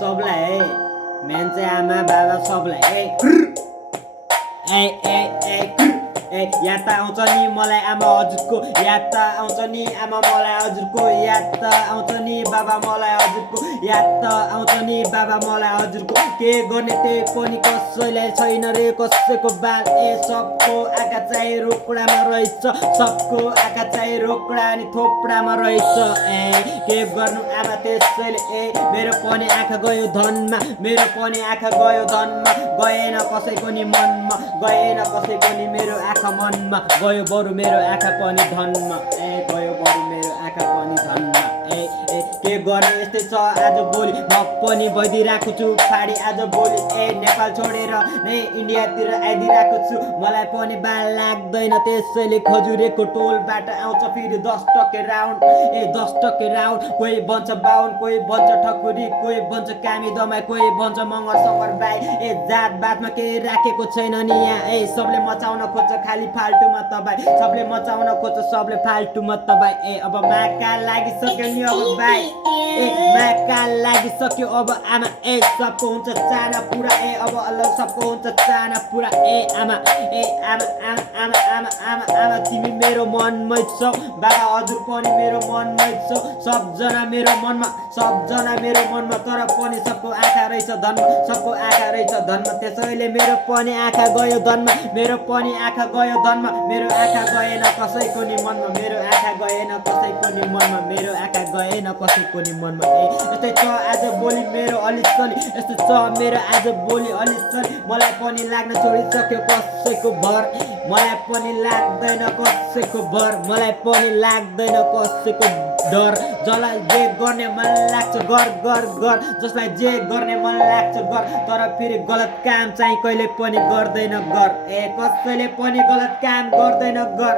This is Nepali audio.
सबलाई मेन चाहिँ आमा बाबा सबलाई याद त आउँछ नि मलाई आमा हजुरको याद त आउँछ नि आमा मलाई हजुरको याद त आउँछ नि बाबा मलाई हजुरको याद त आउँछ नि बाबा मलाई हजुरको के गर्ने त्यही पनि कसैलाई छैन रे कसैको बाल सबको आँखा चाहिँ रोकडामा रहेछ सबको आँखा चाहिँ रोकडा अनि थोपडामा रहेछ के गर्नु आमा त्यसैले मेरो पनि आँखा गयो धनमा मेरो पनि आँखा गयो धनमा गएन कसैको नि मनमा गएन कसैको नि मेरो आँखा मनमा गयो बरु मेरो आँखा पनि धनमा गयो बरु मेरो आँखा पनि धनमा के गर्ने यस्तै छ आज भोलि म पनि भइदिरहेको छु फाडी आज भोलि नेपाल छोडेर नै इन्डियातिर आइदिरहेको छु मलाई पनि बाल लाग्दैन त्यसैले खजुरेको टोलबाट आउँछ फेरि 10 टके राउन्ड 10 टके राउन्ड कोही भन्छ बाहुन कोही भन्छ ठकुरी कोही भन्छ कामी दमाई कोही भन्छ मगर सगर बाई जात बातमा केही राखेको छैन नि यहाँ सबले मचाउन खोज्छ खाली फाल्टुमा तपाईँ सबले मचाउन खोज्छ सबले फाल्टुमा तपाईँ अब माका लागिसक्यो नि अब बाई माका लागिसक्यो अब आमा सबको हुन्छ चाना पुरा अब अल्ल सबको हुन्छ चाना पुरा आमा आमा आमा आमा आमा आमा तिमी मेरो मनमै छौ बाबा हजुर पनि मेरो मनमै छौ सबजना मेरो मनमा तर पनि सबको आँखा रहेछ धनमा सबको आँखा रहेछ धनमा त्यसैले मेरो पनि आँखा गयो धनमा मेरो पनि आँखा गयो धनमा मेरो आँखा गएन कसैको नि मनमा मेरो आँखा गएन कसैको नि मनमा मेरो आँखा गएन कसैको नि मनमा यस्तै छ आज भोलि मेरो अलिसली यस्तै छ मेरो आज भोलि अलिसली मलाई पनि लाग्न छोडिसक्यो कसैको भर मलाई पनि लाग्दैन कसैको भर मलाई पनि लाग्दैन कसैको डर जसलाई जे गर्ने मन लाग्छ गर गर गर जसलाई जे गर्ने मन लाग्छ गर तर फेरि गलत काम चाहिँ कहिले पनि गर्दैन गर कसैले पनि गलत काम गर्दैन गर